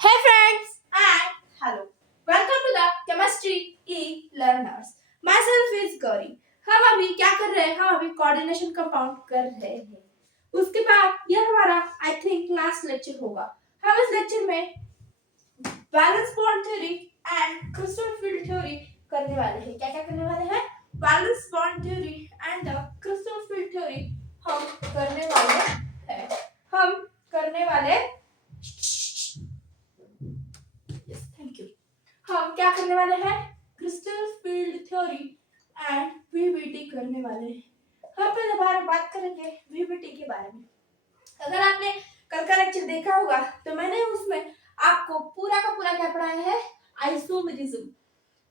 Hey friends and hello. Welcome to the Chemistry E-Learners. Myself is Gauri. हम अभी क्या कर रहे हैं? हम अभी कोऑर्डिनेशन कंपाउंड कर रहे हैं। उसके बाद यह हमारा आई थिंक लास्ट लेक्चर होगा। हम इस लेक्चर में valence bond theory and crystal field theory करने वाले हैं। क्या-क्या करने वाले हैं? Valence bond theory and the crystal field theory हम करने वाले हैं। हम करने वाले थैंक यू। हम क्या करने वाले हैं? Crystal field theory and VBT करने वाले हैं। हम पहले बात करेंगे वीबीटी के बारे में। अगर आपने कल का लेक्चर देखा होगा तो मैंने उसमें आपको पूरा का पूरा क्या पढ़ाया है? आइसोमेरिज्म।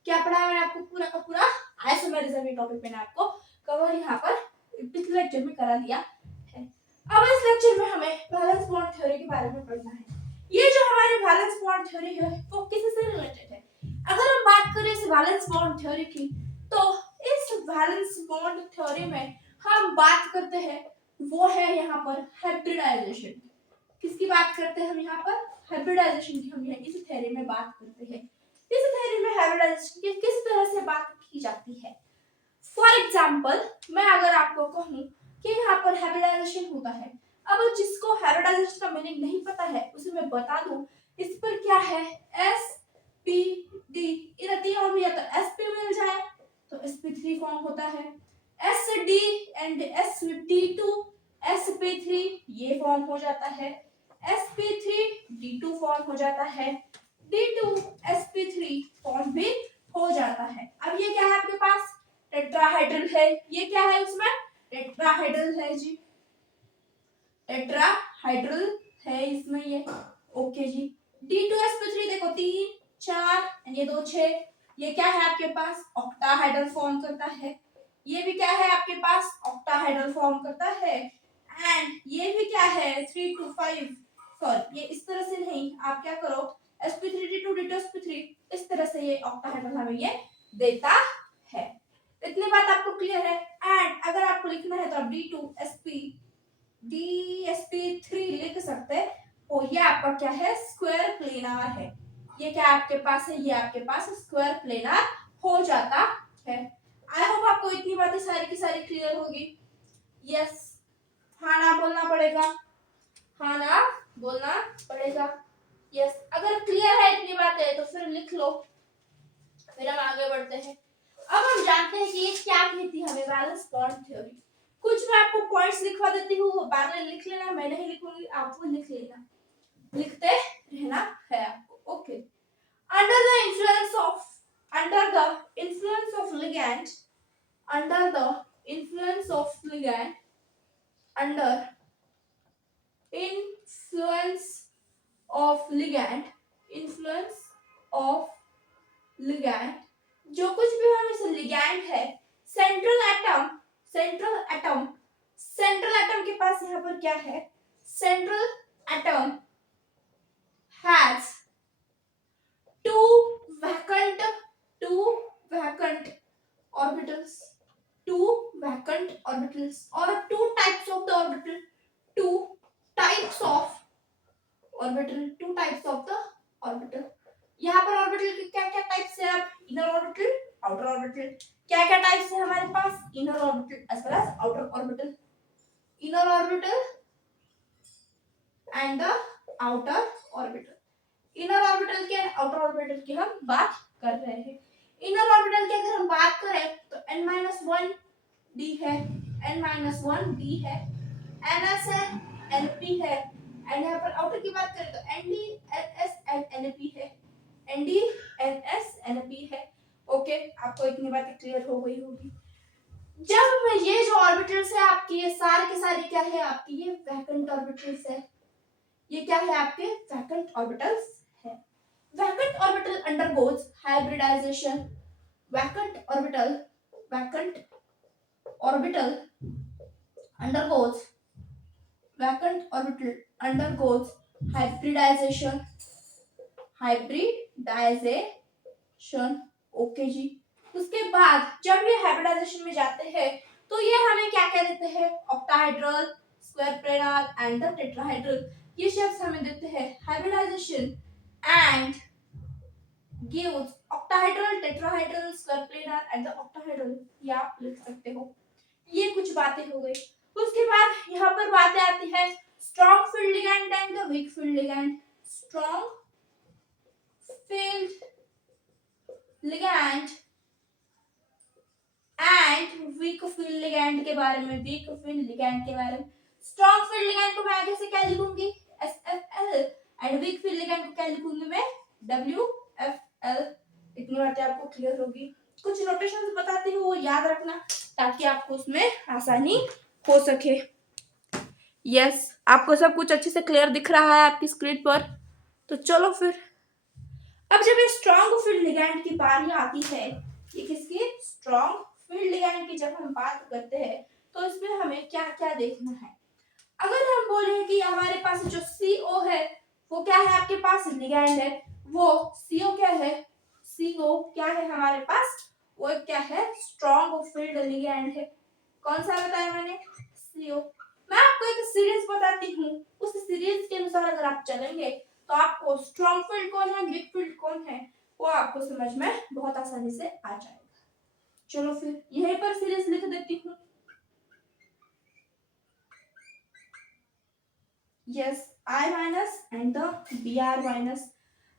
क्या पढ़ाया मैंने आपको? पूरा का पूरा आइसोमेरिज्म ये टॉपिक मैंने आपको कवर यहाँ पर पिछले लेक्चर में करा दिया है। अब इस लेक्चर में हमें बैलेंस बॉन्ड थ्योरी के बारे में पढ़ना है। ये जो हमारी बैलेंस बॉन्ड थ्योरी है वो किससे रिलेटेड है? अगर हम बात करें इस बैलेंस बॉन्ड थ्योरी की तो इस बैलेंस बॉन्ड थ्योरी में हम बात करते हैं वो है यहाँ पर हाइब्रिडाइजेशन। किसकी बात करते हैं हम यहाँ पर? हाइब्रिडाइजेशन की हम इस थ्योरी में बात करते हैं। इस थ्योरी में हाइब्रिडाइजेशन की किस तरह से बात की जाती है? फॉर एग्जाम्पल मैं अगर आपको कहूँ कि यहाँ पर हाइब्रिडाइजेशन होता है, अब जिसको हाइब्रिडाइजेशन का मीनिंग नहीं पता है उसे मैं बता दूं। इस पर क्या है? S P D. इन तीनों में या तो sp मिल जाए तो sp3 फॉर्म होता है, sd एंड sd2 sp3 ये फॉर्म हो जाता है, sp3 d2 फॉर्म हो जाता है, d2 sp3 फॉर्म भी हो जाता है। अब ये क्या है आपके पास? टेट्राहाइड्रल है। ये क्या है उसमें? टेट्राहाइड्रल है जी, टेट्राहाइड्रल है इसमें ये। ओके जी। D2sp3 देखो 3 4 ये 2 6। ये क्या है आपके पास? ऑक्टाहाइड्रल फॉर्म करता है। ये भी क्या है आपके पास? ऑक्टाहाइड्रल फॉर्म करता है। एंड ये भी क्या है? 3 2 5 सॉरी ये इस तरह से नहीं, आप क्या करो sp3d2 d2sp3 इस तरह से ये ऑक्टाहाइड्रल हमें ये देता है। इतनी बात आपको क्लियर है? एंड अगर आपको लिखना है तो आप dsp3 लिख सकते हैं। तो ये आपका क्या है? स्क्वायर प्लेनार है। ये क्या आपके पास है? ये आपके पास स्क्वायर प्लेनार हो जाता है। आई होप आपको इतनी बातें सारी की सारी क्लियर होगी। यस, हाँ ना बोलना पड़ेगा, हाँ ना बोलना पड़ेगा। यस, अगर क्लियर है इतनी बातें तो फिर लिख लो, फिर हम आगे बढ़ते हैं। अब हम जानते हैं कि ये क्या कहती है हमें बैलेंस बॉन्ड थ्योरी। कुछ मैं आपको पॉइंट्स लिखवा देती हूँ, वो बाद में लिख लेना, मैं नहीं लिखूंगी, आपको लिख लेना, लिखते रहना है आपको। Okay. Under the influence of under the influence of ligand under the influence of ligand under influence of ligand influence of ligand जो कुछ भी हमें लिगैंड है, central atom central atom central atom के पास यहाँ पर क्या है? Central atom has two vacant two vacant orbitals two vacant orbitals or two types of the orbital two types of two types of the orbital। यहाँ पर orbital के क्या क्या टाइप्स है? आप इनर ऑर्बिटल, आउटर ऑर्बिटल। क्या क्या types है हमारे पास? Inner orbital as well as outer orbital. Inner orbital and the outer orbital. Inner orbital के आउटर ऑर्बिटल की हम बात कर रहे हैं। इनर ऑर्बिटल की अगर हम बात करें तो n-1 d है, n-1 d है, ns है, np है, एंड यहाँ पर आउटर की बात करें तो nd ns and np है, nd ns np है। ओके, आपको इतनी बातें क्लियर हो गई होगी। जब ये जो ऑर्बिटल्स है आपकी, ये सारे के सारे क्या है आपकी? ये वैकेंट ऑर्बिटल्स है। ये क्या है आपके? वैकेंट ऑर्बिटल्स है। Vacant orbital undergoes hybridization. Vacant orbital undergoes vacant orbital undergoes hybridization okay जी। उसके बाद जब ये हाइब्रिडाइजेशन में जाते हैं तो ये हमें क्या क्या देते हैं? Octahedral, square planar and the tetrahedral. ये शब्द हमें देते हैं hybridisation and gives octahedral, tetrahedral, square and the octahedral, ये आप लिख सकते हो। ये कुछ बातें हो गई। उसके बाद यहाँ पर बातें आती है strong field ligand and the weak field ligand। strong field ligand and weak field ligand के बारे में, वीक फील्ड लिगैंड के बारे में। स्ट्रॉन्ग फील्ड लिगैंड को मैं आगे से क्या लिखूंगी, SFL, and weak field ligand को क्या लिखूंगी मैं, WFL। इतनी बातें आपको क्लियर होगी। कुछ नोटेशंस बताती हूँ, वो याद रखना ताकि आपको उसमें आसानी हो सके। यस, आपको सब कुछ अच्छे से क्लियर दिख रहा है आपकी स्क्रीन पर। तो चलो फिर, अब जब ये स्ट्रॉन्ग फील्ड लिगैंड की बारी आती है, ये किसकी, स्ट्रॉन्ग फील्ड लिगैंड की जब हम बात करते हैं तो इसमें हमें क्या क्या देखना है। अगर हम बोले कि हमारे पास जो CO है वो क्या है, आपके पास लिगैंड है, वो CO क्या है, CO क्या है हमारे पास, वो क्या है, स्ट्रॉन्ग फील्ड लिगैंड है। कौन सा बताया मैंने, CO। मैं आपको एक सीरीज बताती हूँ, उस सीरीज के अनुसार अगर आप चलेंगे तो आपको स्ट्रॉन्ग फील्ड कौन है, वीक फील्ड कौन है, वो आपको समझ में बहुत आसानी से आ जाएगा। चलो फिर यहीं पर सीरीज लिख देती हूँ। Yes, I minus and the Br minus.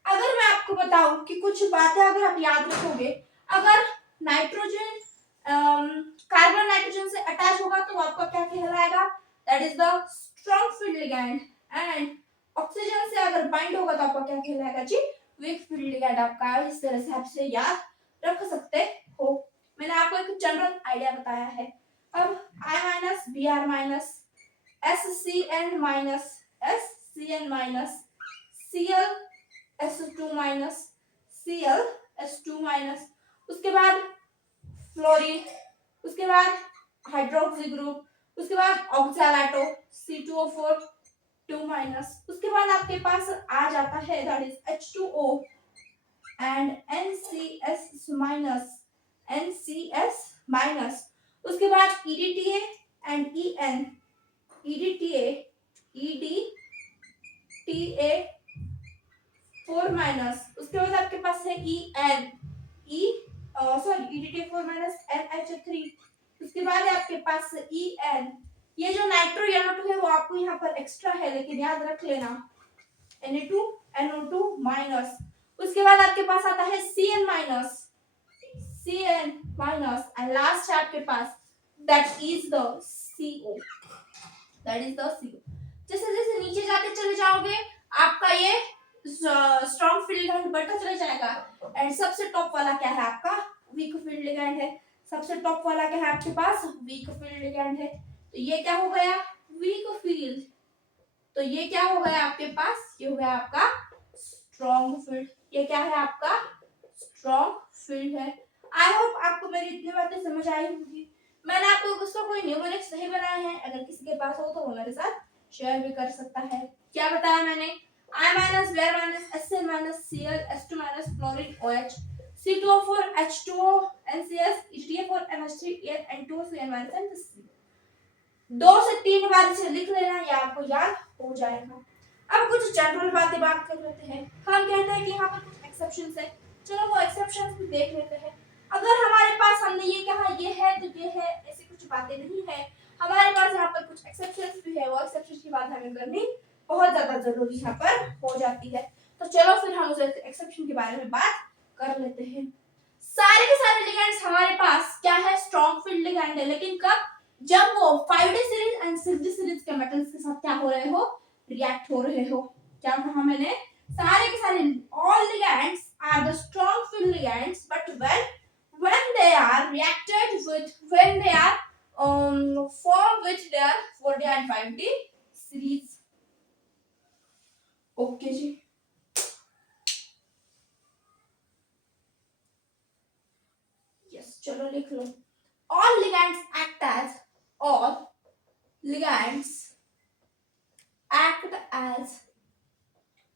अगर मैं आपको बताऊं कि कुछ बातें अगर आप याद रखोगे, अगर नाइट्रोजन कार्बन नाइट्रोजन से अटैच होगा तो आपका क्या कहलाएगा, that is the strong field ligand. And oxygen से अगर बाइंड होगा तो आपका क्या कहलाएगा जी, वीक फील्ड लिगैंड। आपका इस तरह से आपसे याद रख सकते हो। मैंने आपको एक जनरल आइडिया बताया है। अब I minus Br minus SCN minus SCN minus Cl S2 minus Cl S2 minus, उसके बाद फ्लोरीन, उसके बाद हाइड्रोक्सी ग्रुप, उसके बाद ऑक्सैलाटो C2O4 2 माइनस, उसके बाद आपके पास आ जाता है that is H2O and NCS minus, NCS minus, उसके बाद EDTA and EN, EDTA EDTA 4 minus, उसके बाद आपके पास है EN EDTA 4 माइनस NH3, उसके बाद आपके पास EN। ये जो नाइट्रो NO2 है वो आपको यहाँ पर एक्स्ट्रा है लेकिन याद रख लेना, Na2 NO2 माइनस, उसके बाद आपके पास आता है CN minus, CN minus, and last है आपके पास that is the CO, that is the CO। जैसे जैसे नीचे जाते चले जाओगे आपका ये स्ट्रॉन्ग फील्ड लिगैंड बढ़ता चला जाएगा। एंड सबसे टॉप वाला क्या है आपका, वीक फील्ड लिगैंड है। सबसे टॉप वाला क्या है आपके पास, वीक फील्ड लिगैंड है। तो ये क्या हो गया, वीक फील्ड। तो ये क्या हो गया आपके पास, ये हो गया आपका स्ट्रॉन्ग फील्ड। ये क्या है आपका, स्ट्रॉन्ग फील्ड है। आई होप आपको मेरी इतनी बातें समझ आई होंगी। मैंने आपको उसका कोई न्यूमेरिक्स सही बनाए हैं, अगर किसी के पास हो तो वो मेरे साथ शेयर भी कर सकता है। क्या बताया मैंने, I minus Br minus Sn minus Cl S2 minus fluorine OH C2O4 H2O NCS EDTA4 NH3 N2O CN minus and 2 से 3 बार इसे लिख लेना, या आपको याद हो जाएगा। अब कुछ जनरल बातें बात कर लेते हैं। हम कहते हैं कि यहाँ पर कुछ एक्सेप्शंस है, चलो वो एक्सेप्शंस भी देख लेते हैं। अगर हमारे पास हमने ये कहा ये है तो ये है, ऐसी कुछ बातें नहीं है। हमारे पास यहाँ पर कुछ एक्सेप्शंस भी है, वो एक्सेप्शंस की बात हमें करनी बहुत ज्यादा जरूरी यहाँ पर हो जाती है। तो चलो फिर हम उस एक्सेप्शन के बारे में बात कर लेते हैं। सारे के सारे लिगैंड्स हमारे पास क्या है, स्ट्रॉन्ग फील्ड लिगैंड है, लेकिन कब, जब वो 5D series and 6D series के मेटल्स के साथ क्या हो रहे हो, रिएक्ट हो रहे हो। क्या कहा मैंने, सारे के सारे all ligands are the strong field ligands, but when they are reacted with, when they are formed with their 4D and 5D series। Okay जी, यस चलो लिख लो। all ligands act as, all ligands act as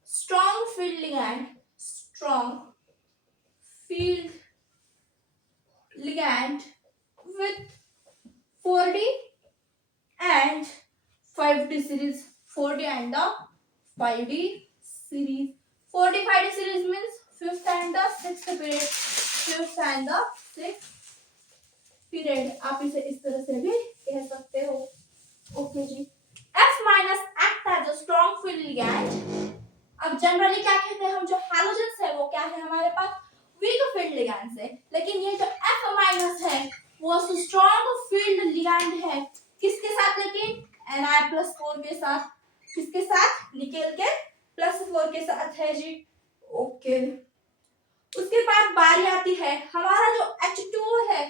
strong field ligand, strong field ligand with 4D and 5D series, 4D and the 5D series। 4D 5D and the sixth period, fifth and the sixth period, आप इसे इस तरह से भी कह सकते हो। Okay जी। F minus act as a strong field ligand. अब जनरली क्या कहते हैं हम, जो हैलोजेंस है वो क्या है हमारे पास, वीक फील्ड लिगैंड है, लेकिन ये जो F माइनस है वो स्ट्रॉन्ग फील्ड लिगैंड है। किसके साथ, लेकिन Ni+4 के साथ। किसके साथ, निकेल के +4 के साथ है जी। ओके। उसके बाद बारी आती है हमारा जो H2O है,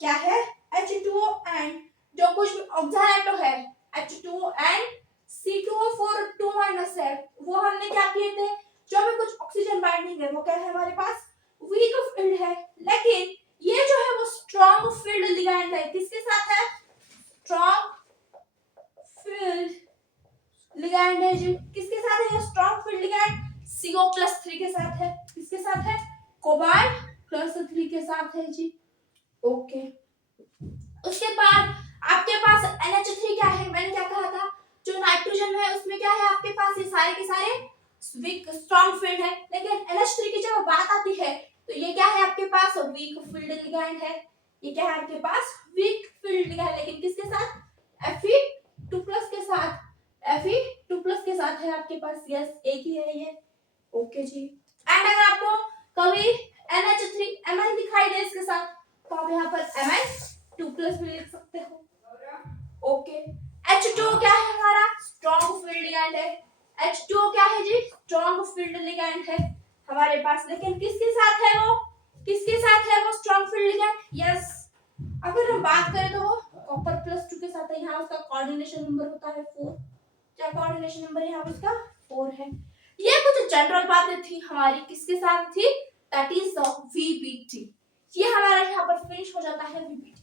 क्या है, H2O एंड जो कुछ भी ऑक्सीडेंट है, H2O एंड C2O4 2- है, वो हमने क्या किए थे, जो भी कुछ ऑक्सीजन बाइंडिंग है वो क्या है हमारे पास, वीक फील्ड है। लेकिन ये जो है वो स्ट्रॉन्ग फील्ड लिगैंड है। किसके साथ है, स्ट्रॉन्ग फील्ड लिगैंड है जी। किसके साथ है ये स्ट्रॉन्ग फील्ड लिगैंड, CO+3 के साथ है। किसके साथ है, कोबाल्ट+3 के साथ है जी। ओके। उसके बाद आपके पास NH3 क्या है, मैंने क्या कहा था, जो नाइट्रोजन है उसमें क्या है आपके पास, ये सारे के सारे वीक स्ट्रॉन्ग फील्ड है। लेकिन NH3 की जब बात आती है तो ये क्या है आपके पास, वीक फील्ड लिगैंड है। ये क्या है आपके पास, वीक फील्ड लिगैंड, लेकिन किसके साथ, Fe2+ के साथ। Fe2+ के साथ है आपके पास, यस एक ही है ये। Okay ji. एंड अगर आपको कभी NH3 Mn दिखाई दे इसके साथ, तो आप यहाँ पर Mn2+ भी लिख सकते हो। ओके। H2O क्या है हमारा, स्ट्रॉन्ग फील्ड लिगैंड है। H2O क्या है जी, स्ट्रॉन्ग फील्ड लिगैंड है हमारे पास। लेकिन किसके साथ है वो, किसके साथ है वो स्ट्रॉन्ग फील्ड लिगैंड, यस अगर हम बात करें तो वो कॉपर+2 के साथ है। यहाँ उसका कोऑर्डिनेशन नंबर होता है 4। क्या कोऑर्डिनेशन नंबर यहाँ उसका 4 है। ये कुछ जनरल बातें थी हमारी, किसके साथ थी, दैट इज द VBT। ये हमारा यहाँ पर फिनिश हो जाता है VBT।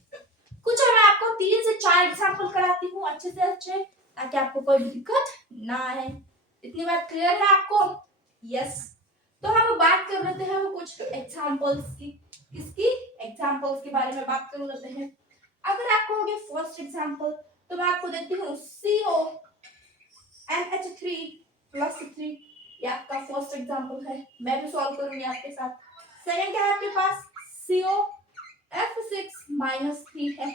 कुछ मैं आपको 3 से 4 एग्जांपल कराती हूँ अच्छे से अच्छे, ताकि आपको कोई भी दिक्कत ना आए। इतनी बात क्लियर है आपको, यस। तो हम बात कर लेते हैं वो कुछ एग्जांपल्स की। किसकी, एग्जांपल्स के बारे में बात कर लेते हैं। अगर आपको हो गया फर्स्ट एग्जांपल, तो मैं आपको देती हूँ CONH3+3, ये आपका फर्स्ट एग्जांपल है, मैं भी सॉल्व करूंगी आपके साथ। सेकंड क्या है आपके पास, COF6-3 है,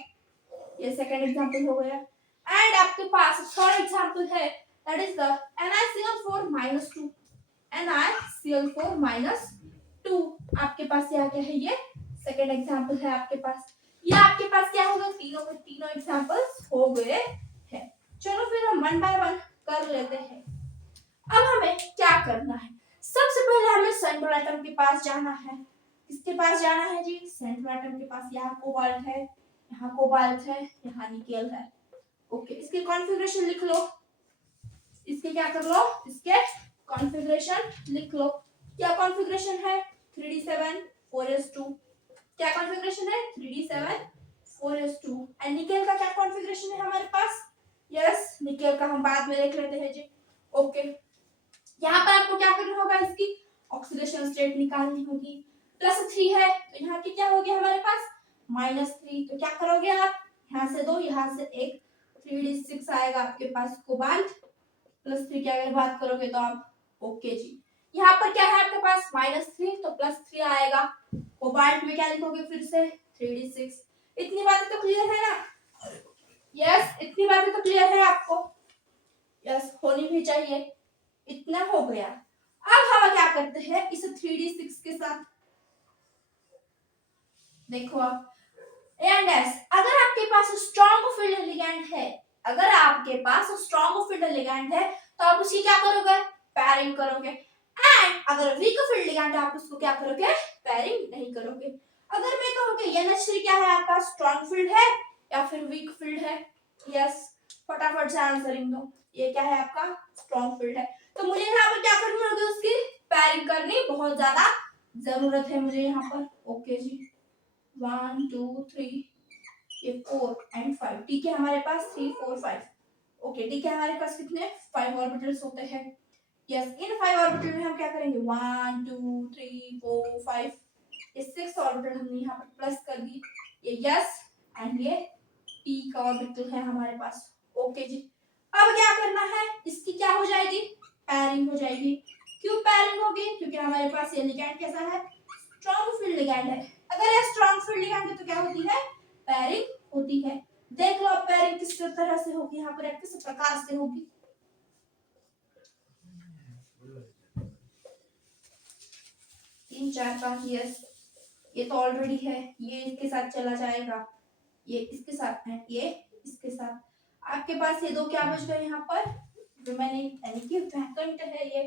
ये सेकंड एग्जांपल हो गया। एंड आपके पास थर्ड एग्जांपल है, that is the NiCl4-2, NiCl4-2 आपके पास ये क्या है, ये सेकंड एग्जांपल है आपके पास। ये आपके पास क्या होगा, तीनों के तीनों एग्जांपल्स हो गए हैं। चलो फिर हम वन बाय वन कर लेते हैं। अब हमें क्या करना है, सबसे पहले हमें सेंट्रल एटम के पास जाना है। किसके पास जाना है जी, सेंट्रल एटम के पास। यहाँ कोबाल्ट है, यहाँ कोबाल्ट है, यहाँ निकेल है। ओके, इसकी कॉन्फ़िगरेशन लिख लो। इसके क्या कर लो, इसके कॉन्फ़िगरेशन लिख लो। क्या कॉन्फ़िगरेशन है, 3d7 4s2। क्या कॉन्फ़िगरेशन है, 3d7 4s2। एंड निकेल का क्या कॉन्फ़िगरेशन है हमारे पास, यस निकेल का हम बाद में देख लेते हैं जी। ओके, यहाँ पर आपको क्या करना होगा, इसकी ऑक्सीडेशन स्टेट निकालनी होगी। +3 है तो यहाँ की क्या हो गया हमारे पास, -3। तो क्या करोगे आप, यहाँ से 2 यहाँ से 1, 3d6 आएगा आपके पास कोबाल्ट। +3 की अगर बात करोगे तो आप, ओके जी। यहाँ पर क्या है आपके पास, -3 तो +3 आएगा। कोबाल्ट में क्या लिखोगे फिर से, 3d6। इतनी बातें तो क्लियर है ना, यस इतनी बातें तो क्लियर है आपको, यस होनी भी चाहिए। इतना हो गया। अब हम क्या करते हैं, इस 3d6 के साथ देखो आप, एंड एस अगर आपके पास स्ट्रॉन्ग फील्ड लिगैंड है, अगर आपके पास स्ट्रॉन्ग फील्ड लिगैंड है तो आप उसकी क्या करोगे, पैरिंग करोगे। एंड अगर वीक फील्ड लिगैंड है आप उसको क्या करोगे, पैरिंग नहीं करोगे। अगर मैं कहूं कि NH3 क्या है आपका, स्ट्रॉन्ग फील्ड है या फिर वीक फील्ड है, यस फटाफट से आंसरिंग दो। ये क्या है आपका, स्ट्रॉन्ग फील्ड है। तो मुझे यहाँ पर क्या करनी होगी, उसकी पैरिंग करनी बहुत ज्यादा जरूरत है मुझे यहाँ पर। ओके जी, 1 2 3 ये 4 एंड 5, ठीक है हमारे पास 3 4 5। ओके ठीक है, हमारे पास कितने 5 ऑर्बिटल्स होते हैं। यस इन 5 ऑर्बिटल में हम क्या करेंगे, 1 2 3 4 5, ये 6 ऑर्बिटल हमने यहाँ पर प्लस कर दी, ये यस एंड ये p का ऑर्बिटल है हमारे पास। ओके जी, अब क्या करना है, इसकी क्या हो जाएगी, पैरिंग हो जाएगी। क्यों पैरिंग होगी? क्योंकि हमारे पास ये लिगैंड कैसा है? स्ट्रॉन्ग फील्ड लिगैंड है। अगर ये स्ट्रॉन्ग फील्ड लिगैंड है तो क्या होती है? पैरिंग होती है। देख लो अब पैरिंग किस तरह से होगी, यहाँ पर किस प्रकार से होगी। 3 4 5 यस, ये तो ऑलरेडी है, ये इसके साथ चला जाएगा, ये इसके साथ है, ये इसके साथ। आपके पास ये दो क्या बच गए यहाँ पर? रिमेनिंग यानी कि वैकेंट है ये।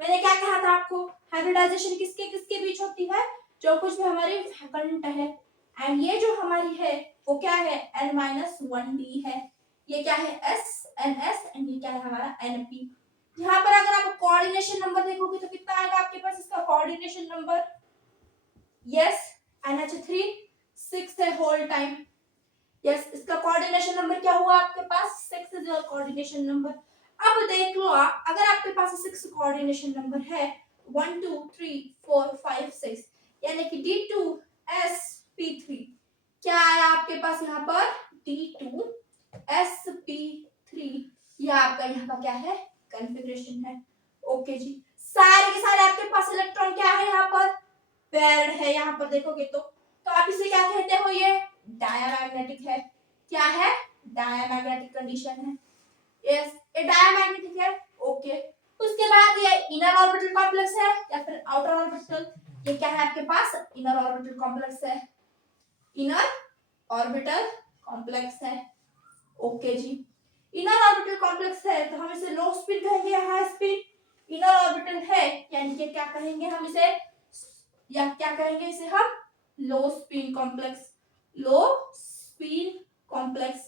मैंने क्या कहा था आपको? हाइब्रिडाइजेशन किसके किसके बीच होती है? जो कुछ भी हमारी वैकेंट है। एंड ये जो हमारी है वो क्या है? n-1d है। ये क्या है? s एंड ये क्या है हमारा? np। यहाँ पर अगर आप कोऑर्डिनेशन नंबर देखोगे तो कितना आएगा आपके पास इसका कोऑर्डिनेशन नंबर? यस, NH3 6 है होल टाइम। यस, इसका कोऑर्डिनेशन नंबर क्या हुआ आपके पास? 6 इज योर कोऑर्डिनेशन नंबर। अब देख लो आप, अगर आपके पास 6 कोऑर्डिनेशन नंबर है 1 2 3 4 5 6 यानी कि D2sp3 क्या आया आपके पास यहाँ पर? D2sp3 ये आपका यहाँ का क्या है? कॉन्फ़िगरेशन है। ओके जी, सारे के सारे आपके पास इलेक्ट्रॉन क्या है यहाँ पर? पेयर्ड है। यहाँ पर देखोगे तो आप इसे क्या कहते हो? ये डायमैग्नेटिक है। क्या है? डायमैग्नेटिक कंडीशन है। यस, ये डायमैग्नेटिक है। ओके, उसके बाद ये इनर ऑर्बिटल कॉम्प्लेक्स है या फिर आउटर ऑर्बिटल? ये क्या है आपके पास? इनर ऑर्बिटल कॉम्प्लेक्स है। इनर ऑर्बिटल कॉम्प्लेक्स है। ओके जी, इनर ऑर्बिटल कॉम्प्लेक्स है तो हम इसे लो स्पिन कहेंगे या हाई स्पिन? इनर ऑर्बिटल है यानी कि क्या कहेंगे हम इसे? या क्या कहेंगे इसे हम? लो स्पिन कॉम्प्लेक्स। लो स्पिन कॉम्प्लेक्स।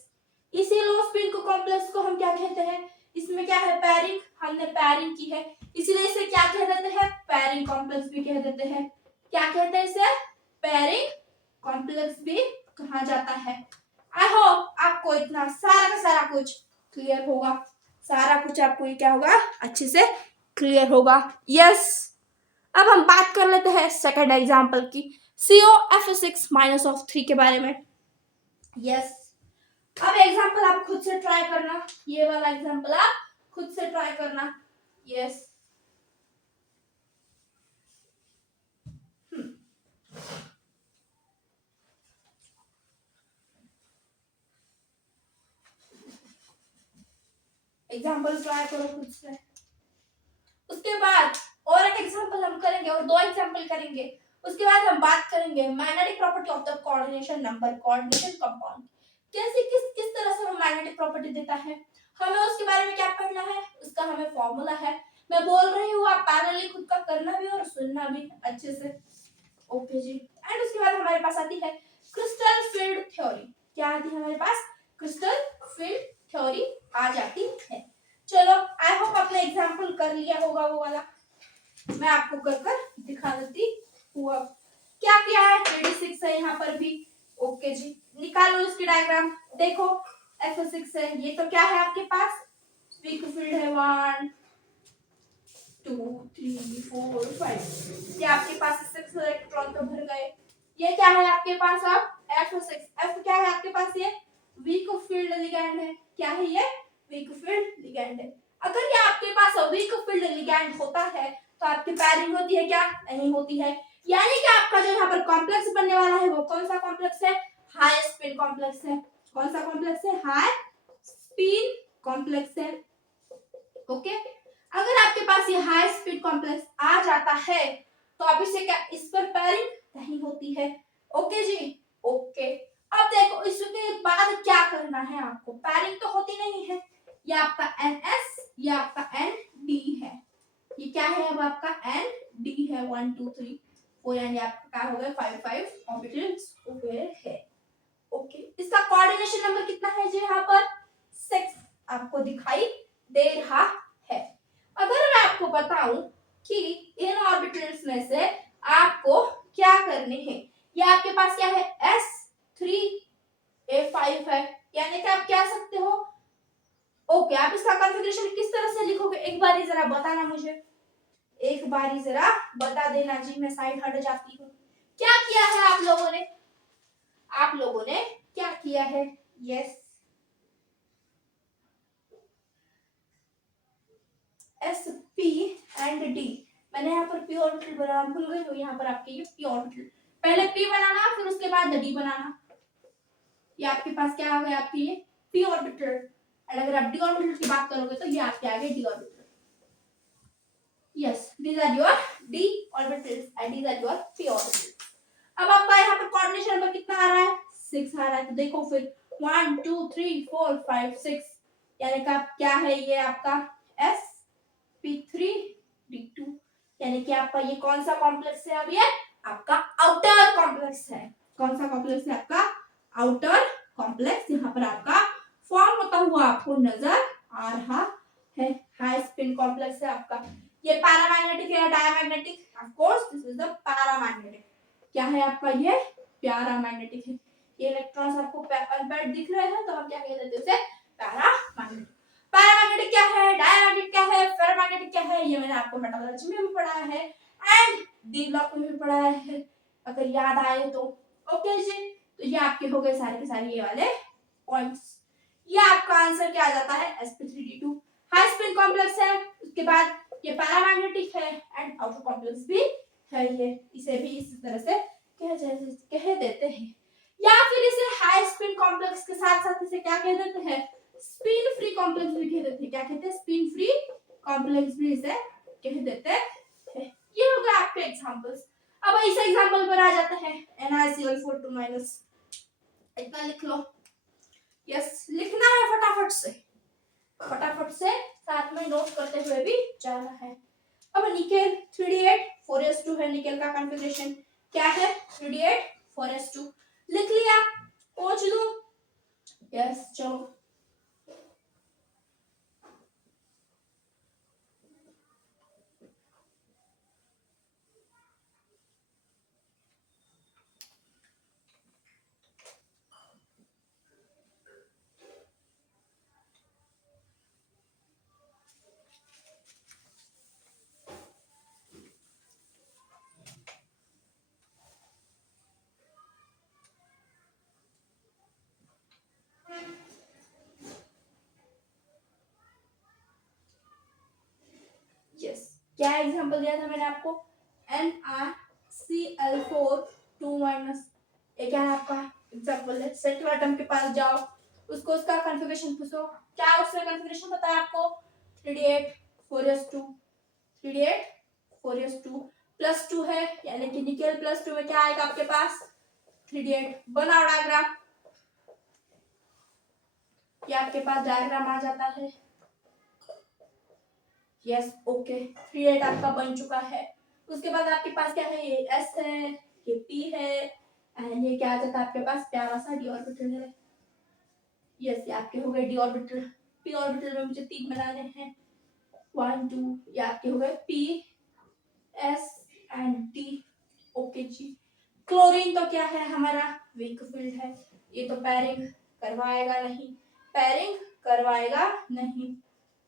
इसी लो स्पिन को कॉम्प्लेक्स को हम क्या कहते हैं? इसमें क्या है? पैरिंग। हमने पैरिंग की है इसीलिए इसे क्या कह देते हैं? पैरिंग कॉम्प्लेक्स भी कह देते हैं। क्या कहते हैं इसे? पैरिंग कॉम्प्लेक्स भी कहा जाता है। आई होप आपको इतना सारा का सारा कुछ क्लियर होगा। सारा कुछ आपको ये क्या होगा? अच्छे से क्लियर होगा। यस, अब हम बात कर लेते हैं सेकंड एग्जांपल की, COF6-3 के बारे में। यस, अब एग्जांपल आप खुद से ट्राई करना, ये वाला एग्जांपल आप खुद से ट्राई करना। यस, एग्जांपल ट्राई करो खुद से। उसके बाद और एक एग्जांपल हम करेंगे और 2 एग्जांपल करेंगे। उसके बाद हम बात करेंगे magnetic property of the coordination number, coordination compound. कैसे किस तरह से वो मैग्नेटिक प्रॉपर्टी देता है, हमें उसके बारे में क्या पढ़ना है? उसका हमें फॉर्मूला है। मैं बोल रही हूँ, आप पैरेलली खुद का करना भी और सुनना भी अच्छे से। ओके जी, एंड उसके बाद हमारे पास आती है क्रिस्टल फील्ड थ्योरी। क्या आती है हमारे पास? क्रिस्टल फील्ड थ्योरी आ जाती है। चलो, आई होप आपने एग्जांपल कर लिया होगा वो वाला। मैं आपको कर दिखा देती हूँ। अब क्या किया है? 3D6 है यहाँ पर भी। ओके जी, निकालो इसकी डायग्राम। देखो F6 है, ये तो क्या है आपके पास? वीक फील्ड है। 1 2 3 4 5 ये आपके पास 6 इलेक्ट्रॉन तो भर गए। ये क्या है आपके पास? अब F6 F क्या है आपके पास? ये वीक फील्ड लिगैंड है। क्या है ये? वीक फील्ड लिगैंड है। अगर ये आपके पास वीक फील्ड लिगैंड होता है तो आपकी पैरिंग होती है क्या? नहीं होती है। यानी कि आपका जो यहाँ पर कॉम्प्लेक्स बनने वाला है वो कौन सा कॉम्प्लेक्स है? हाई स्पिन कॉम्प्लेक्स है। कौन सा कॉम्प्लेक्स है? हाई स्पिन कॉम्प्लेक्स है। ओके, अगर आपके पास ये हाई स्पीड कॉम्प्लेक्स आ जाता है तो अब इसे क्या, इस पर पैरिंग नहीं होती है। ओके जी, ओके। अब देखो इसके बाद क्या करना है आपको? पैरिंग तो होती नहीं है। ये आपका NS, ये आपका ND है। ये क्या है? अब आपका ND है। 1 2 3 4 यानी आपका क्या हो गया? 5 5 ऑर्बिटल्स हो गए है। ओके, इसका कोऑर्डिनेशन नंबर कितना है जी? यहाँ पर 6 आपको दिखाई दे रहा है। अगर मैं आपको बताऊं कि इन ऑर्बिटल्स में से आपको क्या करने हैं, ये आपके पास क्या है? S3A5 है। यानी कि आप क्या सकते हो? ओके, आप इसका कॉन्फ़िगरेशन किस तरह से लिखोगे? एक बार जरा बताना मुझे, एक बार जरा बता देना जी। मैं साइड हट जाती हूँ। क्या किया है आप लोगों ने? आप लोगों ने क्या किया है? यस, SP एंड D मैंने यहाँ पर p ऑर्बिटल बनाना भूल गई तो यहाँ पर आपके ये p ऑर्बिटल, पहले p बनाना फिर उसके बाद d बनाना। ये आपके पास क्या आ गया, आपकी ये p ऑर्बिटल। और अगर आप d ऑर्बिटल की बात करोगे तो ये आपके आगे d orbital. Yes, these are your d orbitals and these are your p orbitals। अब आपका यहाँ पर कोऑर्डिनेशन नंबर कितना आ रहा है, 6 आ रहा है। तो देखो फिर 1 2 3 4 5 6, यानी कि आप क्या है, ये आपका sp3d2, यानी कि आपका ये कौन सा कॉम्प्लेक्स है, अब ये आपका आउटर कॉम्प्लेक्स है। कौन सा कॉम्प्लेक्स है, आपका आउटर कॉम्प्लेक्स। यहाँ पर आपका फॉर्म होता हुआ आपको नजर आ रहा है। हाई स्पिन कॉम्प्लेक्स है आपका। ये पैरामैग्नेटिक है या diamagnetic, of course this is the paramagnetic. क्या है आपका, ये पैरामैग्नेटिक है। ये इलेक्ट्रॉन्स आपको अनपेयर्ड दिख रहे हैं तो हम क्या कह देते हैं उसे, पैरामैग्नेटिक। पैरामैग्नेटिक क्या है, डायमैग्नेटिक क्या है, फेरोमैग्नेटिक क्या है, ये मैंने आपको मेटलर्जी में भी पढ़ाया है एंड डी ब्लॉक में भी पढ़ाया है, अगर याद आए तो। ओके जी, तो ये आपके हो गए सारे के सारे ये वाले पॉइंट्स। ये आपका आंसर क्या आ जाता है, sp3d2 हाई स्पिन कॉम्प्लेक्स है। उसके बाद ये पैरामैग्नेटिक है एंड आउटर कॉम्प्लेक्स भी है। ये इसे भी इस तरह से कह देते हैं, या फिर इसे हाई स्पिन कॉम्प्लेक्स के साथ साथ इसे क्या कह देते हैं, स्पिन फ्री कॉम्प्लेक्स भी कह देते हैं। क्या कहते हैं, स्पिन फ्री कॉम्प्लेक्स भी इसे कह देते हैं। ये हो गया आपके एग्जांपल्स। अब इस एग्जांपल पर आ जाता है NaCl4 इतना लिख लो। यस, लिखना है फटाफट से, फटाफट से साथ में नोट करते हुए भी जाना है। अब निकेल 3d8 4s2 है, निकेल का कॉन्फ़िगरेशन क्या है, 3d8 4s2 लिख लिया, पहुंच दो। यस चलो, यस क्या एग्जांपल दिया था मैंने आपको, NaCl4 2 ये क्या है आपका एग्जांपल है। सेंट्रल एटम के पास जाओ, उसको उसका कॉन्फ़िगरेशन पूछो, क्या उसने कॉन्फ़िगरेशन बताया आपको, 3d8 4s2 3d8 4s2 +2 है, यानी कि निकेल +2 में क्या आएगा आपके पास 3d8। बनाओ डायग्राम, ये आपके पास डायग्राम आ जाता है। यस ओके, 3d8 आपका बन चुका है। उसके बाद आपके पास क्या है, ये s है, ये p है एंड ये क्या आ जाता है आपके पास, प्यारा सा d ऑर्बिटल है। यस ये आपके हो गए d ऑर्बिटल। p ऑर्बिटल में मुझे 3 बनाने हैं, 1 2, ये आपके हो गए p s and d। Okay जी, क्लोरीन तो क्या है हमारा, वीक फील्ड है, ये तो पैरिंग करवाएगा नहीं, पैरिंग करवाएगा नहीं,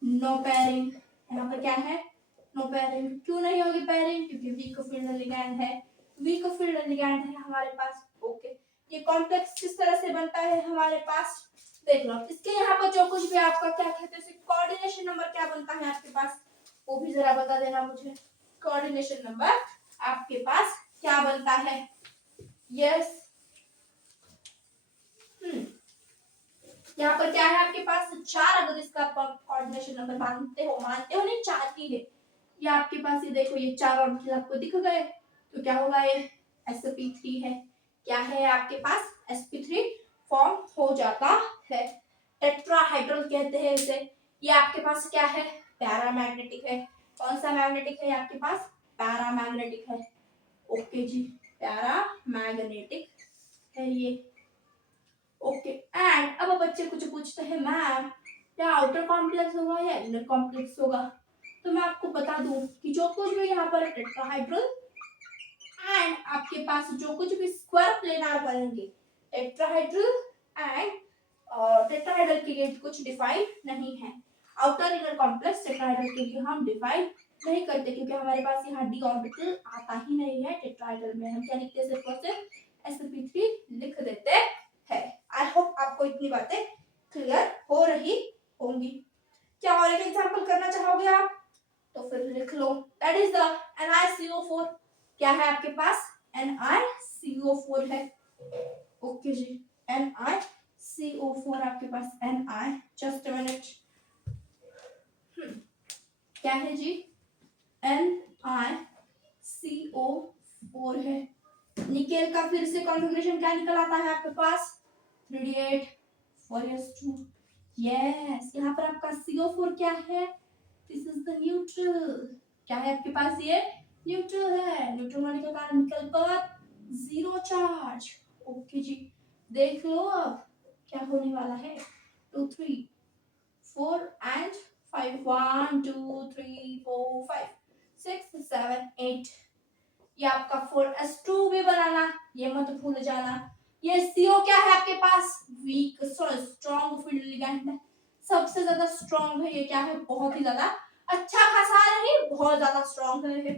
नो पैरिंग। यहाँ पर क्या है, नो पैरिंग। क्यों नहीं होगी पैरिंग, क्योंकि वीक फील्ड लिगैंड है, वीक फील्ड लिगैंड है हमारे पास। ओके, ये कॉम्प्लेक्स किस तरह से बनता है हमारे पास, देख लो। इसके यहाँ पर जो कुछ भी आपका क्या कहते हैं, कोऑर्डिनेशन नंबर क्या बनता है आपके पास, वो भी जरा बता देना मुझे। कोऑर्डिनेशन नंबर आपके पास क्या बनता है, यस यहाँ पर क्या है आपके पास 4, अगर इसका कोऑर्डिनेशन नंबर मानते हो नहीं 4 ही है। ये आपके पास ये देखो, ये 4 ऑर्बिटल आपको दिख गए, तो क्या होगा, ये sp3 है। क्या है आपके पास, sp3 फॉर्म हो जाता है। टेट्राहाइड्रल कहते हैं इसे। ये आपके पास क्या है, पैरामैग्नेटिक है। कौन सा मैग्नेटिक है आपके पास, पैरामैग्नेटिक है। ओके जी, पैरामैग्नेटिक है ये। ओके एंड अब बच्चे कुछ पूछते हैं, मैम क्या आउटर कॉम्प्लेक्स होगा या इनर कॉम्प्लेक्स होगा, तो मैं आपको बता दूं कि जो कुछ भी यहाँ पर टेट्राहाइड्रल एंड आपके पास जो कुछ भी स्क्वायर प्लेनार बनेंगे, टेट्राहाइड्रल एंड टेट्राहाइड्रल के लिए कुछ डिफाइन नहीं है। आउटर इनर कॉम्प्लेक्स टेट्राहाइड्रल के लिए हम डिफाइन नहीं करते, क्योंकि हमारे पास यहाँ डी ऑर्बिटल आता ही नहीं है टेट्राहाइड्रल में। हम क्या लिखते हैं, सिर्फ और सिर्फ sp3 लिख देते हैं। आई होप आपको इतनी बातें क्लियर हो रही होंगी। क्या और एक एग्जांपल करना चाहोगे आप, तो फिर लिख लो दैट इज द NiCO4। क्या है आपके पास? NiCO4 है। ओके जी, NiCO4 आपके पास Ni, जस्ट अ मिनट, क्या है जी? NiCO4 है। निकेल का फिर से कॉन्फ़िगरेशन क्या निकल आता है आपके पास? 3D8 4s2। यस, यहाँ पर आपका CO4 क्या है? This is the neutral. क्या है आपके पास? ये न्यूट्रल है। न्यूट्रल होने के कारण निकल पर जीरो चार्ज। ओके जी, देख लो अब क्या होने वाला है। 2 3 4 एंड 5, 1 2 3 4 5 6 7 8। ये आपका 4s2 भी बनाना, ये मत भूल जाना। ये CO क्या है आपके पास? वीक स्ट्रॉन्ग फील्ड लिगेंड है, सबसे ज्यादा स्ट्रॉन्ग है। ये क्या है? बहुत ही ज्यादा अच्छा खासा नहीं, बहुत ज्यादा स्ट्रॉन्ग है।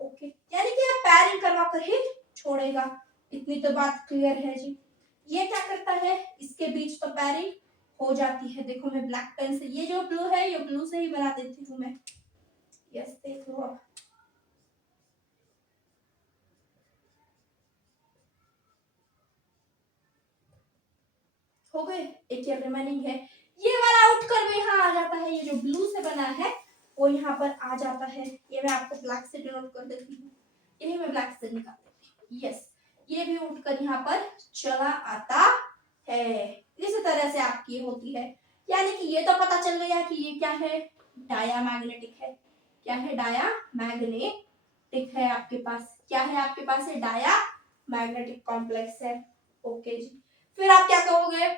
ओके, यानी कि ये पैरिंग करवा कर ही छोड़ेगा, इतनी तो बात क्लियर है जी। ये क्या करता है? इसके बीच तो पैरिंग हो जाती है। देखो मैं ब्लैक पेन से, ये जो ब्लू है ये ब्लू से ही बना देती हूँ मैं। यस, देख लो अब हो गए। एक ये रिमेनिंग है, ये वाला उठकर भी यहाँ आ जाता है। ये जो ब्लू से बना है वो यहाँ पर आ जाता है। ये मैं आपको ब्लैक से डिनोट कर देती हूँ, यही मैं ब्लैक से निकाल देती हूँ। यस, ये भी उठकर यहाँ पर चला आता है। इस तरह से आपकी होती है। यानी कि ये तो पता चल गया कि ये क्या है? डायामैग्नेटिक है। क्या है? डायामैग्नेटिक है आपके पास। क्या है आपके पास? ये डायामैग्नेटिक कॉम्प्लेक्स है। ओके जी, फिर आप क्या कहोगे?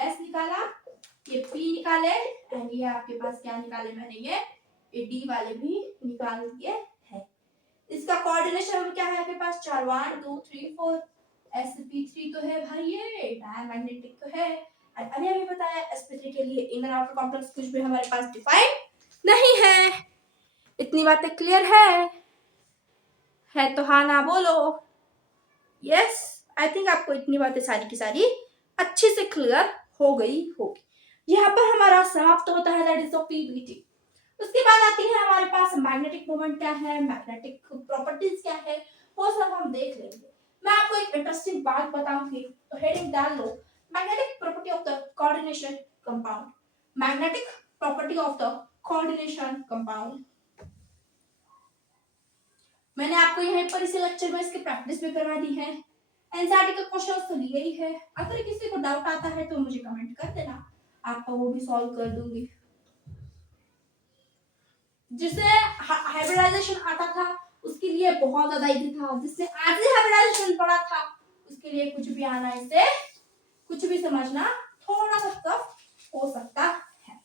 S निकाला, ये P निकाले, एंड ये आपके पास क्या निकाले मैंने? ये D वाले भी निकाल दिए है। इसका कोऑर्डिनेशन क्या है आपके पास? 4 1 2 3 4। sp3 तो है भाई, ये डायमैग्नेटिक तो है। और अभी अभी बताया sp3 के लिए इनर आउटर कॉम्प्लेक्स कुछ भी हमारे पास डिफाइन नहीं है। इतनी बातें क्लियर है तो हाँ ना बोलो। यस, आई थिंक आपको इतनी बातें सारी की सारी अच्छे से क्लियर हो गई होगी। यहाँ पर हमारा समाप्त होता है, दैट इज द पीवीटी। उसके बाद आती है हमारे पास मैग्नेटिक मोमेंट क्या है, मैग्नेटिक प्रॉपर्टीज क्या है, वो सब हम देख लेंगे। मैं आपको एक इंटरेस्टिंग बात बताऊंगी, तो हेडिंग डाल लो, magnetic property of the coordination compound. Magnetic property of the coordination compound. मैंने आपको यहीं पर इसी लेक्चर में इसकी प्रैक्टिस भी करवा दी है। एनसीईआरटी का क्वेश्चन तो लिया ही है। अगर किसी को डाउट आता है तो मुझे कमेंट कर देना, आपका वो भी सॉल्व कर दूंगी। जिसे हाइब्रिडाइजेशन आता था उसके लिए बहुत ज्यादा इजी था, जिसने आज ही हाइब्रिडाइजेशन पढ़ा था उसके लिए कुछ भी आना, इसे कुछ भी समझना थोड़ा सा टफ हो सकता है,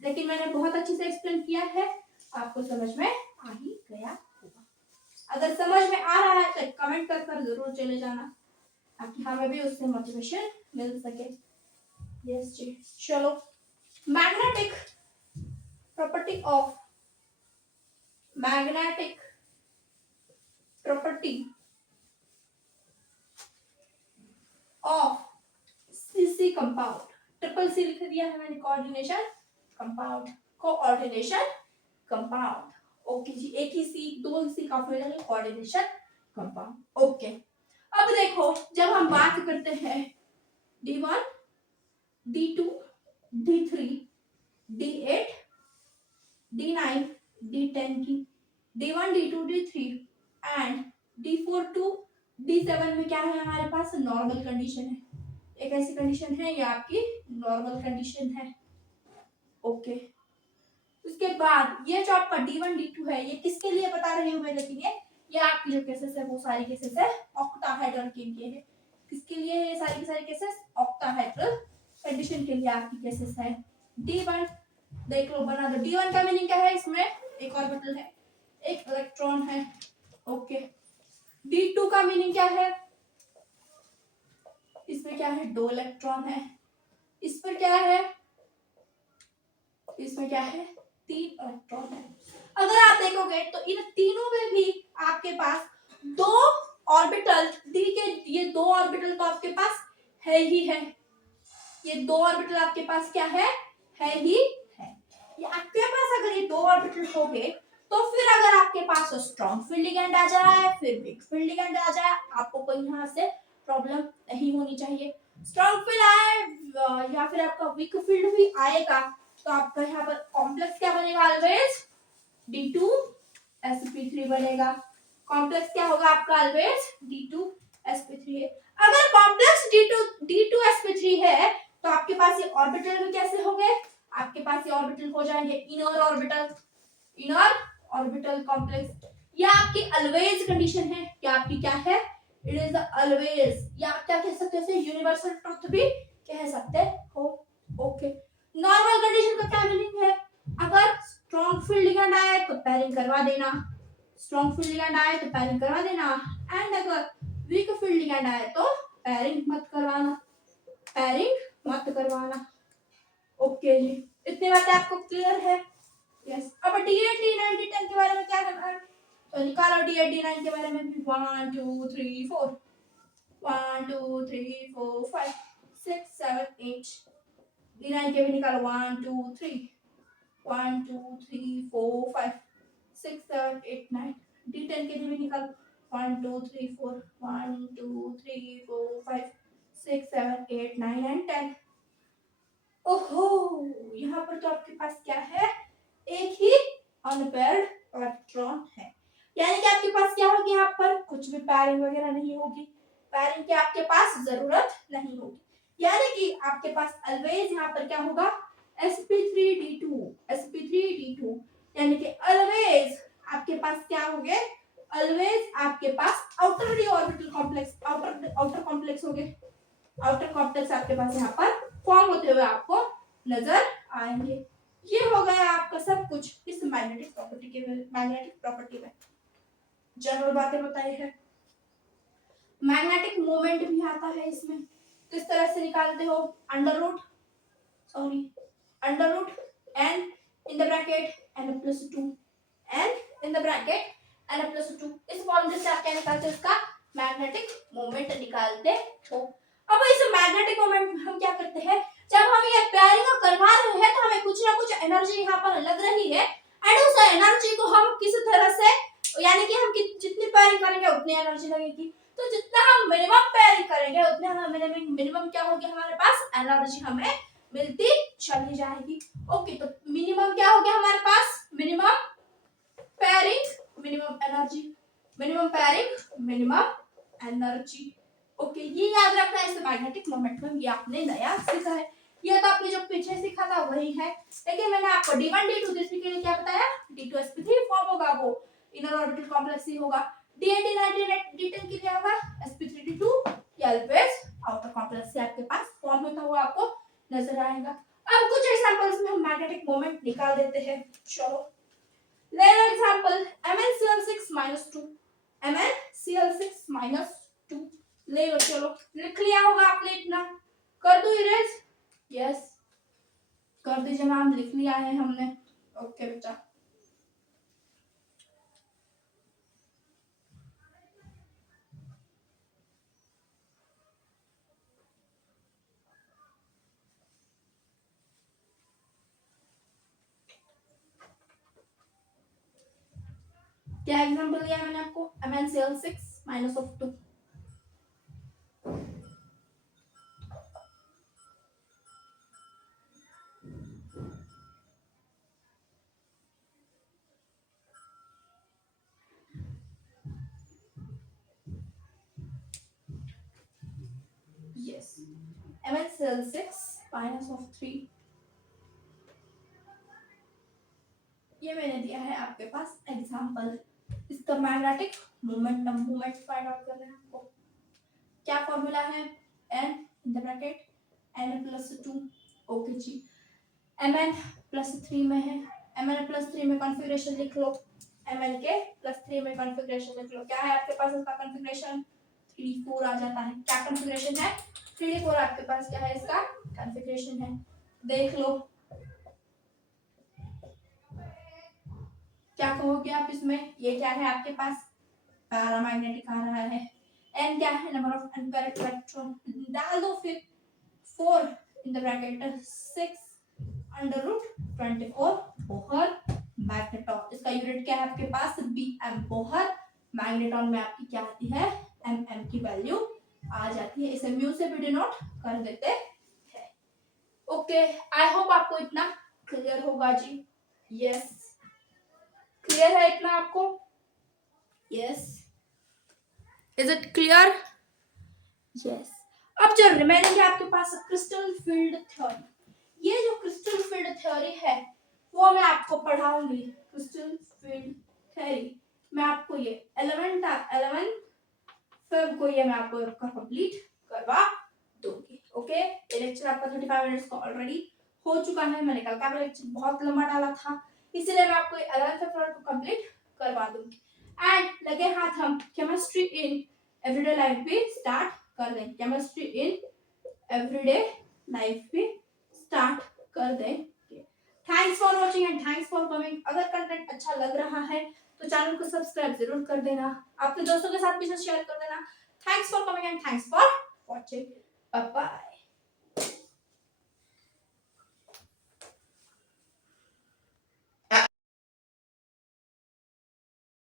लेकिन मैंने बहुत अच्छे से एक्सप्लेन किया है, आपको समझ में आ ही गया होगा। अगर समझ में आ रहा है तो कमेंट कर जरूर चले जाना, ताकि हमें भी उससे मोटिवेशन मिल सके। यस जी, चलो, magnetic property of magnetic property of CC compound. Triple C लिख दिया है मैंने, coordination compound, coordination compound. Okay जी, एक ही C दो C का फॉर्मूला है कोऑर्डिनेशन कंपाउंड। ओके, अब देखो जब हम बात करते हैं D1 D2 D3 D8 D9 D10 की, D1 D2 D3 and D4 to D7 में क्या है हमारे पास? नॉर्मल कंडीशन है। एक ऐसी कंडीशन है, ये आपकी नॉर्मल कंडीशन है। ओके, उसके बाद ये जो आपका D1 D2 है, ये किसके लिए बता रही हूँ मैं, लेकिन ये आपकी जो केसेस है वो सारी केसेस है ऑक्टाहेड्रल के लिए है। किसके लिए है ये सारी की सारी केसेस? ऑक्टाहेड्रल कंडीशन के लिए आपकी केसेस है। D1 देख लो, बना दो। D1 का मीनिंग क्या है? इसमें एक ऑर्बिटल है, एक इलेक्ट्रॉन है। ओके, D2 का मीनिंग क्या है? इसमें क्या है? दो इलेक्ट्रॉन है। इस पर क्या है? इसमें क्या है? तीन इलेक्ट्रॉन है। अगर आप देखोगे तो इन तीनों में भी आपके पास दो ऑर्बिटल, डी के ये दो ऑर्बिटल तो आपके पास है ही है। ये दो ऑर्बिटल आपके पास क्या है ही है। ये आपके पास अगर ये दो ऑर्बिटल हो गए तो फिर अगर आपके पास स्ट्रॉन्ग फील्ड लिगेंड आ जाए, फिर वीक फील्ड लिगेंड आ जाए, आपको कोई यहाँ से प्रॉब्लम नहीं होनी चाहिए। स्ट्रॉन्ग फील्ड आए या फिर आपका वीक फील्ड भी आएगा तो आपका यहाँ पर कॉम्प्लेक्स क्या बनेगा, ऑलवेज D2sp3 बनेगा। कॉम्प्लेक्स क्या होगा आपका, ऑलवेज D2sp3 है। अगर कॉम्प्लेक्स D2sp3 है तो आपके पास ये ऑर्बिटल में कैसे होंगे, आपके पास ये ऑर्बिटल हो जाएंगे इनर ऑर्बिटल कॉम्प्लेक्स। या आपकी ऑलवेज कंडीशन है, क्या आपकी क्या है, इट इज द ऑलवेज, या आप क्या कह सकते हो, यूनिवर्सल ट्रुथ भी कह सकते हो। ओके, नॉर्मल कंडीशन का क्या मीनिंग है, अगर स्ट्रॉन्ग फील्ड लिगेंड आए तो पैरिंग करवा देना, स्ट्रॉन्ग फील्ड लिगेंड आए तो पैरिंग करवा देना, एंड अगर वीक फील्ड लिगेंड आए तो पैरिंग मत करवाना। ओके जी, इतनी बातें आपको क्लियर है। यस, अब D8 D9 D10 के बारे में क्या करना है, तो निकालो D8 D9 के बारे में भी 1 2 3 4 1 2 3 4 5 6 7 8 D9 के भी निकालो 1 2 3 1 2 3 4 5 6 7 8 9 D10 के भी निकालो 1 2 3 4 1 2 3 4 5 6 7 8 9 एंड 10। ओहो, यहाँ पर तो आपके पास क्या है, एक ही अनपेयर्ड इलेक्ट्रॉन है, यानी कि आपके पास क्या होगी, यहाँ पर कुछ भी पैरिंग वगैरह नहीं होगी, पैरिंग की आपके पास जरूरत नहीं होगी, यानी कि आपके पास ऑलवेज यहाँ पर क्या होगा, sp3d2 यानी कि ऑलवेज आपके पास क्या होंगे, ऑलवेज आपके पास outer orbital complex, outer complex हो गए, आउटर कॉम्प्लेक्स आपके पास यहाँ पर फॉर्म होते हुए आपको नजर आएंगे। ये हो गया आपका सब कुछ इस मैग्नेटिक प्रॉपर्टी में जनरल बातें बताई है। मैग्नेटिक मोमेंट भी आता है इसमें, किस तरह से निकालते हो, under root n in the bracket n+2 n in the bracket n+2, इस फॉर्मूले से आप क्या निकालते हो, इसका मैग्नेटिक मोमेंट निकालते हो। अब इस मैग्नेटिक मोमेंट में हम क्या करते हैं, जब हम ये पेयरिंग करवा रहे हैं तो हमें कुछ ना कुछ एनर्जी यहाँ पर लग रही है, एंड उस एनर्जी को हम किस तरह से, यानी कि हम जितनी पेयरिंग करेंगे उतनी एनर्जी लगेगी, तो जितना हम मिनिमम पेयरिंग करेंगे उतने हमें मिनिमम क्या होगी, हमारे पास एनर्जी हमें मिलती चली जाएगी। ओके, तो मिनिमम क्या हो गया हमारे पास, minimum pairing minimum energy. Okay, ये याद रखना है इस मैग्नेटिक मोमेंट में, ये आपने नया सीखा है, ये तो आपने जो पीछे सीखा था वही है, लेकिन मैंने आपको D1 D2 D3 के लिए क्या बताया, D2sp3 फॉर्म होगा, वो इनर ऑर्बिटल कॉम्प्लेक्स ही होगा। D8 D9 D10 के लिए होगा sp3d2, ये ऑलवेज आउटर कॉम्प्लेक्स से आपके पास फॉर्म होता हुआ आपको नजर आएगा। अब कुछ एग्जांपल्स में हम मैग्नेटिक मोमेंट निकाल देते हैं, चलो ले लो एग्जांपल, MnCl6 -2 ले लो, चलो लिख लिया होगा आपने, इतना कर दो इरेज, यस कर दीजिए मैम, लिख लिया है हमने। ओके बेटा, क्या एग्जांपल दिया मैंने आपको, MnCl6 -2, यस MnCl6 -3, ये मैंने दिया है आपके पास एग्जांपल। इसका मैग्नेटिक मोमेंट फाइंड आउट करना है आपको, क्या फॉर्मूला है, n in the bracket n+2, okay जी, Mn+3 में है, Mn+3 में कॉन्फ़िगरेशन लिख लो, Mn के +3 में कॉन्फ़िगरेशन लिख लो, क्या है आपके पास इसका कॉन्फ़िगरेशन, 3d4 आ जाता है, क्या कॉन्फ़िगरेशन है, 3d4 आपके पास क्या है इसका कॉन्फ़िगरेशन है, देख लो क्या कहोगे आप इसमें, ये क्या है आपके पास पैरामैग्नेटिक आ रहा है, n क्या है, नंबर ऑफ अनपेयर्ड इलेक्ट्रॉन, डाल दो फिर 4 इन द ब्रैकेट 6 √24 बोहर मैग्नेटॉन। इसका यूनिट क्या है आपके पास? बीएम। बोहर। मैग्नेटॉन में आपकी क्या आती है? एमएम की वैल्यू आ जाती है। इसे म्यू से भी डिनोट कर देते हैं। ओके, आई होप आपको इतना क्लियर होगा जी। यस, क्लियर है इतना आपको? Yes, is it clear? Yes. अब जो रिमेनिंग है आपके पास क्रिस्टल फील्ड थ्योरी। ये जो क्रिस्टल फील्ड थ्योरी है वो मैं आपको पढ़ाऊंगी। क्रिस्टल फील्ड थ्योरी मैं आपको ये 11 फेब को ये मैं आपको कंप्लीट करवा दूंगी। ओके, ये लेक्चर आपका 35 मिनट्स का ऑलरेडी हो चुका है। मैंने कल का लेक्चर बहुत लंबा डाला था, इसीलिए मैं आपको 11 फेब को कंप्लीट करवा दूंगी। एंड लगे हाथ हम केमिस्ट्री इन एवरीडे लाइफ भी स्टार्ट कर दें। केमिस्ट्री इन एवरीडे लाइफ भी स्टार्ट कर देंगे। Thanks for watching and thanks for coming. अगर कंटेंट अच्छा लग रहा है तो चैनल को सब्सक्राइब जरूर कर देना, आपके दोस्तों के साथ भी शेयर कर देना। Thanks for coming and thanks for watching. Bye bye.